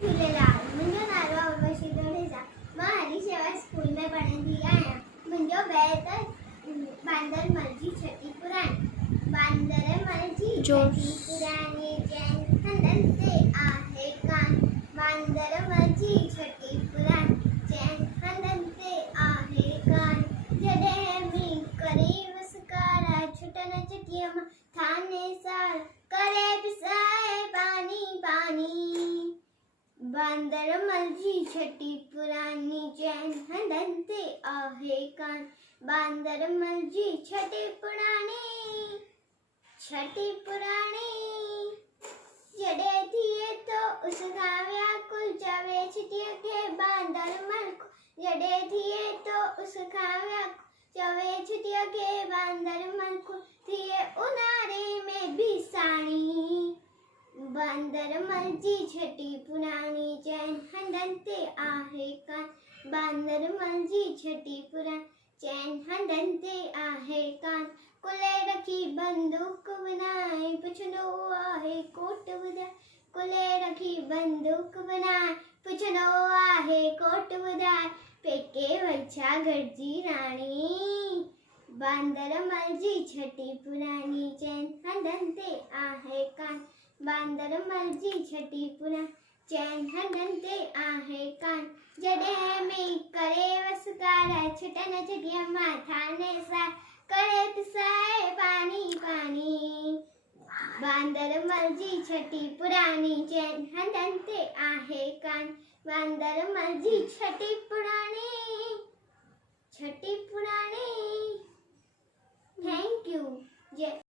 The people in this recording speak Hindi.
झूलेलाल मुंहिंजो नालो अवशी दोडेजा। मां हरी शेवा स्कूल में पढ़ंदी आहियां। मुंहिंजो बैर त बांदर मल जी छठी पुराणी। बांदर मल जी छठी पुराणी जैन हंधनि ते आहे कान। बांदर मल जी छठी पुराणी जैन हंधनि ते आहे कान। जॾहिं मींहुं करे वसकारा छुटन चटीअ मां थाने सार करे पिसाए पानी पानी। बांदर मल जी छठी पुराणी जैन हंधनि ते आहे कान। बांदर मल जी छठी पुराणी जॾहिं थिए तो उस खां व्याकुल चवे छठीअ खे बांदर मल जॾहिं थिए तो उस खां व्याकुल चवे छठीअ खे बांदर मल थिए उन्हारे में भी साणी। बांदर मल जी छठी पुराणी जैन हंधनि ते आहे कान। बांदर मल जी छठी पुराणी जैन हंधनि ते आहे कान। कुले रखी बंदूक बनाए पुछंदो आहे कोट ॿुधाए। कुले रखी बंदूक बनाए पुछंदो आहे कोट ॿुधाए। पेके वछा गॾिजी राणी। बांदर मल जी छठी पुराणी जैन हंधनि ते आहे कान। बांदर मल जी छठी पुराणी जैन हंधनि ते आहे कान। जॾहिं मींहुं करे वसकारा छुटन चटीअ मां थाने सार करे पिसाए पानी पानी। बांदर मल जी छठी पुराणी जैन हंधनि ते आहे कान। बांदर मल जी छठी पुराणी थैंक यू। जय